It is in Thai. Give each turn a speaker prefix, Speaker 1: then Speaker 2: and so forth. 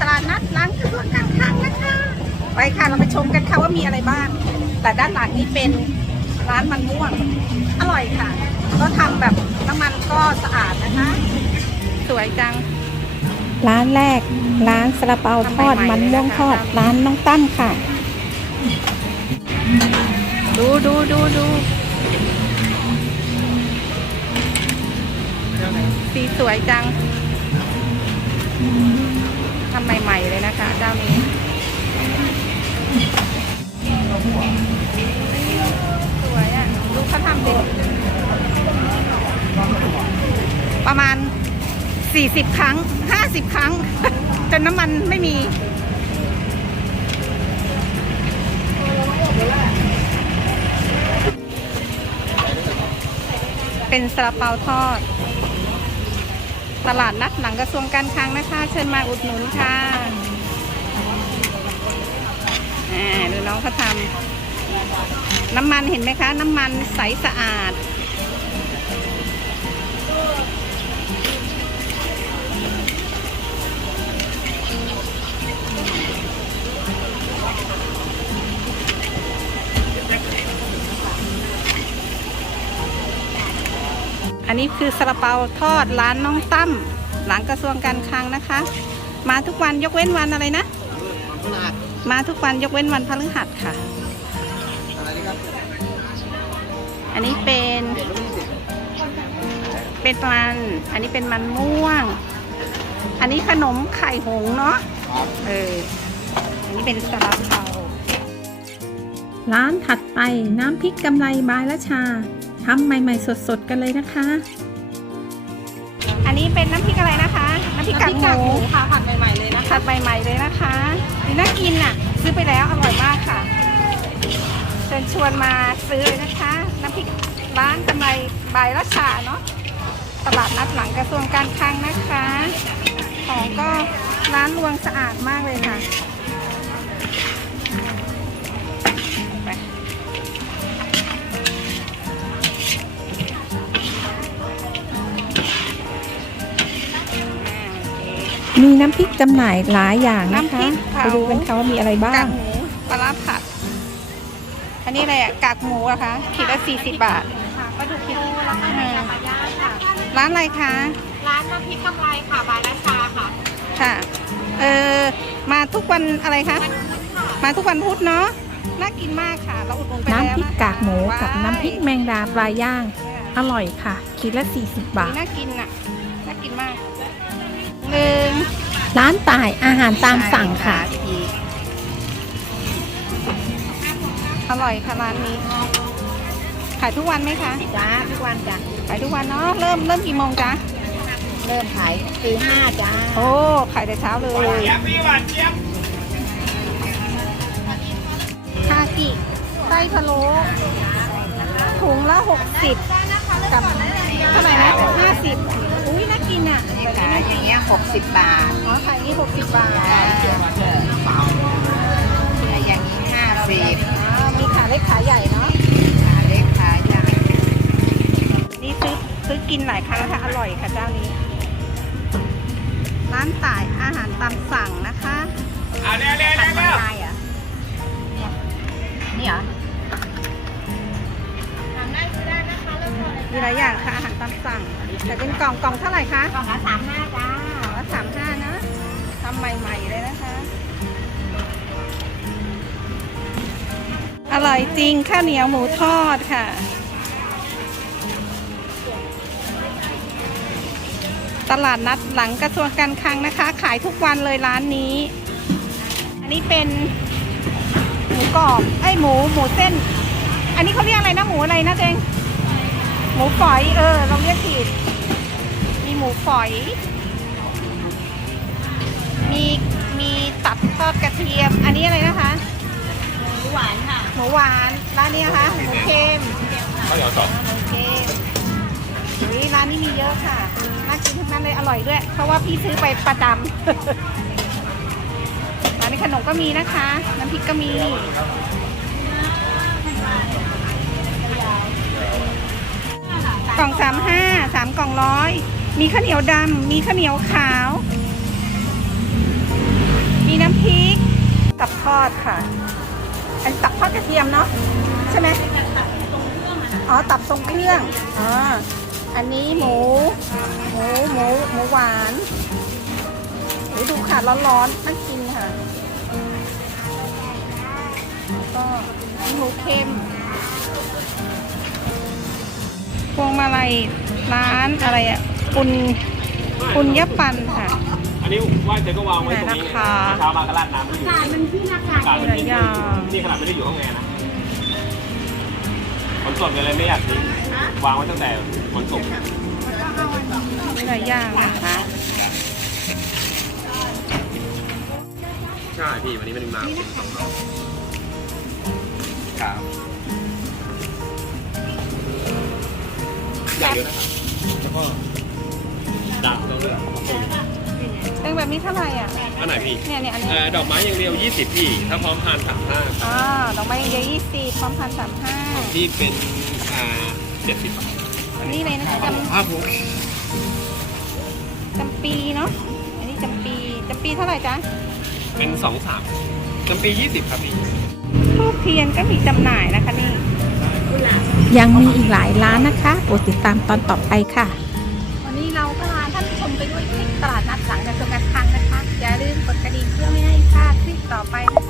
Speaker 1: ตลาดนัดร้านกระทรวงการคลังนะคะไปค่ะเราไปชมกันค่ะว่ามีอะไรบ้าง แต่ด้านหลังนี้เป็นร้านมันม่วง อร่อยค่ะ ก็ทำแบบน้ำมันก็สะอาดนะคะ สวยจัง
Speaker 2: ร้านแรก ร้านซาลาเปาทอด
Speaker 1: ทำใหม่ๆ
Speaker 2: มันม่วง
Speaker 1: เลยนะคะ
Speaker 2: ทอด ร้านน้องตั้นค่ะ
Speaker 1: ดูดูดูดูสีสวยจัง ทำใหม่ ๆ เลยนะคะเจ้านี้สวยอะดูเขาทำดิประมาณ 40 ครั้ง 50 ครั้ง จนน้ำมันไม่มีเป็นซาลาเปาทอด ตลาดนัดหลังกระทรวงการคลังนะคะ เชิญมาอุดหนุนค่ะอ่าดูน้องเขาทำน้ำมันเห็นไหมคะ น้ำมันใสสะอาด อันนี้คือซาลาเปาทอดร้านน้องตั้มหลังกระทรวงการคลังนะคะ มาทุกวันยกเว้นวันอะไรนะ มาทุกวันยกเว้นวันพฤหัสค่ะ อันนี้เป็นเป็นมันอันนี้เป็นมันม่วง อันนี้ขนมไข่หงเนาะเอออันนี้เป็นซาลาเปา
Speaker 2: ร้านถัดไปน้ำพริกกำไรบายละชา ทำใหม่ ๆ สด ๆ กันเลยนะคะ
Speaker 1: อันนี้เป็นน้ำพริกอะไรนะคะ น้ำพริกกากหมู
Speaker 3: ค่ะผัดใหม่ ๆ เลยนะ
Speaker 1: ผัดใหม่ ๆ เลยนะคะดีน่ากินอะ ซื้อไปแล้วอร่อยมากค่ะ เชิญชวนมาซื้อเลยนะคะ น้ำพริกร้านกำไรบายรัชชาเนาะ ตลาดนัดหลังกระทรวงการคลังนะคะ ของก็ร้านรวงสะอาดมากเลยค่ะ
Speaker 2: มีน้ำพริกจำหน่ายหลายอย่างนะ
Speaker 1: น้ำพริ
Speaker 2: คะ
Speaker 1: กเผา
Speaker 2: ไปดูกันค่ะว่ามีอะไรบ้ากา
Speaker 1: ง กหมูปลาร้าผัด อันนี้อะไรอะกากหมูอะคะขีดละสี่สิบบาท
Speaker 3: ค่ะปลาดุกฟูแล้วก็มียำมะย่างค่ะ
Speaker 1: ร้านอะไรคะ
Speaker 3: ร้านน้ำพริกกำไรค่ะบายราชาค่ะ
Speaker 1: ค่ะ เออมาทุกวันอะไรคะ
Speaker 3: มันพุธค่ะ
Speaker 1: มาทุกวันพุธเนาะ น่ากินมากค่ะ เราอุดหนุนไปแล้ว
Speaker 2: น้ำพริก
Speaker 1: นะคะ
Speaker 2: กากหมูกับ
Speaker 1: ว้าย
Speaker 2: น้ำพริกแมงดาปลาย่าง
Speaker 1: เนี่ย
Speaker 2: อร่อยค่ะคิดละ 40 บาท
Speaker 1: น่ากินอะ น่ากินมาก หนึ่ง
Speaker 2: ร้านต่ายอาหารตามสั่งค่ะ
Speaker 1: อร่อยค่ะร้านนี้ ขายทุกวันไหมคะ
Speaker 3: จ้าทุกวันจ้ะ
Speaker 1: ขายทุกวันเนาะเริ่มเริ่มกี่โมงจ๊ะ
Speaker 3: เริ่มขายตีห้าจ้า
Speaker 1: โอ้ขายแต่เช้าเลยคากิไส้พะโล้ถุงละหกสิบกับเท่าไหร่นะห้าสิบอุ้ยน่า กินอะแบบนี้
Speaker 3: ขาย
Speaker 1: น่า
Speaker 3: อ
Speaker 1: กิน
Speaker 3: ย่างเงี้ยหกสิบบาท
Speaker 1: อ๋อขายนี่หกสิบบาท
Speaker 3: อย่างนี้ห้าสิบ
Speaker 1: อ๋อมีขาเล็กขาใหญ่เนาะ
Speaker 3: ขาเล็กขาใหญ่
Speaker 1: นี่ซื้อซื้อกินหลายครั้งแล้วค่ะอร่อยค่ะเจ้านี้ ร้านต่ายอาหารตามสั่งนะคะ
Speaker 3: ผัดไทยเหรอนี่เหรอ
Speaker 1: มีหลายอ ค่ะอาหารตามสั่งแต่เป็นกล่องกล่องเท่าไหร่คะ
Speaker 3: กล่องละสามห้าจ้า
Speaker 1: กล่องละสามห้านะทำใหม่ๆเลยนะคะอร่อยจริงข้าวเหนียวหมูทอดค่ะ ตลาดนัดหลังกระทรวงการคลังนะคะ ขายทุกวันเลยร้านนี้ อันนี้เป็นหมูกรอบไอ้หมูหมูเส้น อันนี้เขาเรียกอะไรนะหมูอะไรนะเจง มูฝอย เออ เราเรียกผิด มีหมูฝอย มีมีตับทอดกระเทียม อันนี้อะไรนะคะ
Speaker 3: หมูหวานค่ะ
Speaker 1: หมูหวานร้านนี้นะคะหมูเค็มข้าวเหนียวสองหมูเค็มอุ๊ยร้านนี้มีเยอะค่ะน่ากินทุกนั้นเลยอร่อยด้วย เพราะว่าพี่ซื้อไปประจำร้านนี้ขนมก็มีนะคะ น้ำพริกก็มี กล่องสามห้าสามกล่องร้อย มีข้าวเหนียวดำ มีข้าวเหนียวขาว มีน้ำพริก ตับทอดค่ะ อันตับทอดกระเทียมเนาะใช่ไหมอ๋อ ตับทรงเครื่องอ๋ออันนี้หมู หมูหมูหมูหวานโอ้ยดูค่ะร้อนๆน่ากินค่ะแล้วก็มีหมูเค็ม วงมาลัยร้านอะไรอะปุนปุนยปันค่ะ
Speaker 4: อันนี้ว่านเจอก็วางไว้ตรงนี้
Speaker 1: ไหนราคา
Speaker 4: เช้ามากระลาดน้ำไม่อยู่
Speaker 3: จ่ายมันที่ราคา
Speaker 4: การมัน
Speaker 1: หลาย
Speaker 4: ที่
Speaker 1: อย่าง
Speaker 4: นี่ขนาดไม่ได้อยู่ห้องแอร์นะขนส่งกันเลยไม่อยากทิ้งวางไว้ตั้งแต่ขนส่ง
Speaker 1: มีหลายอย่างนะคะ
Speaker 4: ใช่พี่วันนี้มันมาเป็นสองรอบครับ อย่างเดียวนะครับแล้วก็ดาบต้องเลือก
Speaker 1: เป็นแบบนี้เท่าไหร่อะ
Speaker 4: อันไหนพี่
Speaker 1: เนี่ยเนี่ยอันนี้
Speaker 4: เอ่อดอกไม้อย่างเดียว 20 พี่ ถ้าพร้อมทาน35
Speaker 1: อ๋อดอกไม้เยอะยี่สิบพร้อมพันสามห้า
Speaker 4: ที่เป็นอ่า70บาท
Speaker 1: นี่เลยนะคะจ
Speaker 4: ครับผมำ
Speaker 1: จำปีเนาะ อันนี้จำปีจำปีเท่าไหร่จ๊ะ
Speaker 4: เป็น2-3จำปี 20 ครับพี่
Speaker 1: ทูบเทียนก็มีจำหน่ายนะคะนี่
Speaker 2: ยังมีอีกหลายร้านนะคะโปรดติดตามตอนต่อไปค่ะ
Speaker 1: วันนี้เราก็ลาท่านผู้ชมไปด้วยคลิปตลาดนัดหลังกระทรวงการคลังนะคะ อย่าลืมกดกระดิ่งเพื่อไม่ให้พลาดคลิปต่อไปนะคะ